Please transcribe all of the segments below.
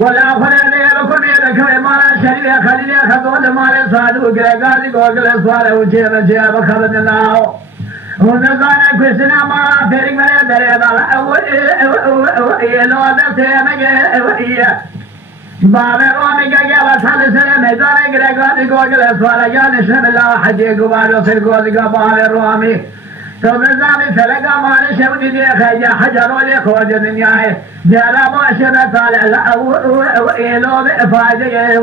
ولا فرني بكل يدك ما شريك خليل خذول مال صادق قاضي قول سوال وجه جاب خرج الله ونزان كسنا ما فرق من دري لا لو دسمه بابا رومي جا وصل سنة ميدان قاضي قول سوال جان شم الله حجي قبال سر قاضي بابا رومي تو نظام فلقا مال شودي دي خيجا حجر ولي خوج الدنيا جرى ماشنا طالع لا وإلو بإفاجة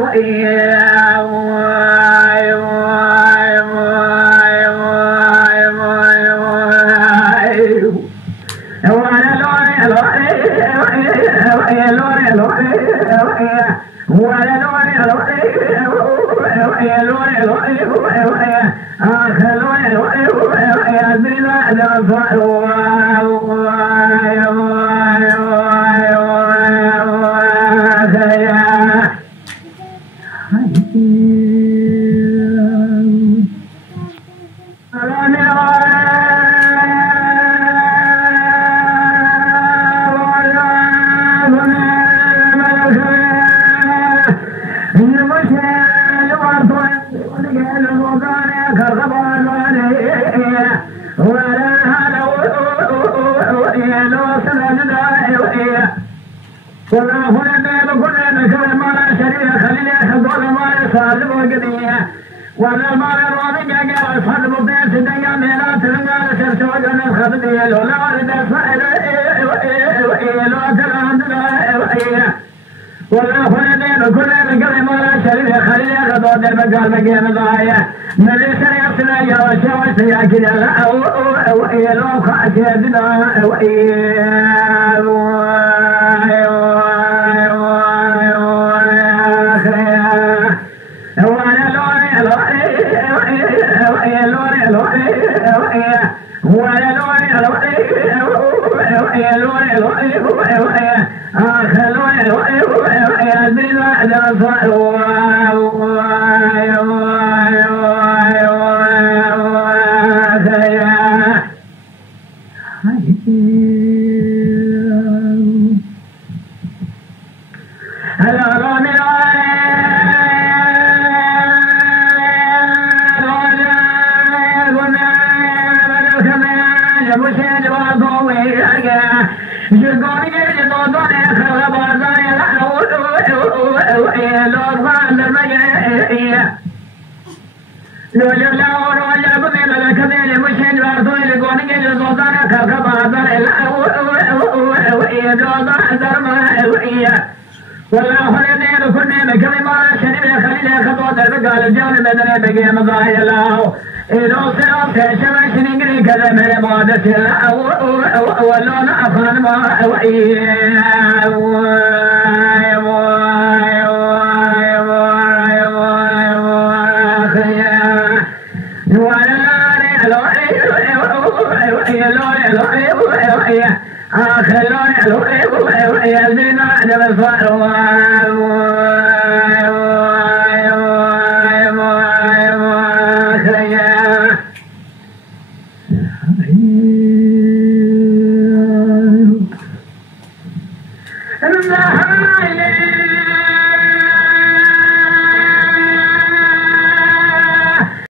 ولا ما يروي جاء الفضل بيت الدنيا ميرا تلقى سرتوج من خبدي لولا ورد فائل لو تلعند ولا فلدين كل رجال ما شريف خليل غدود المقال مقام ضايع من سريع يا وشوت يا كذا لا لو خاتدنا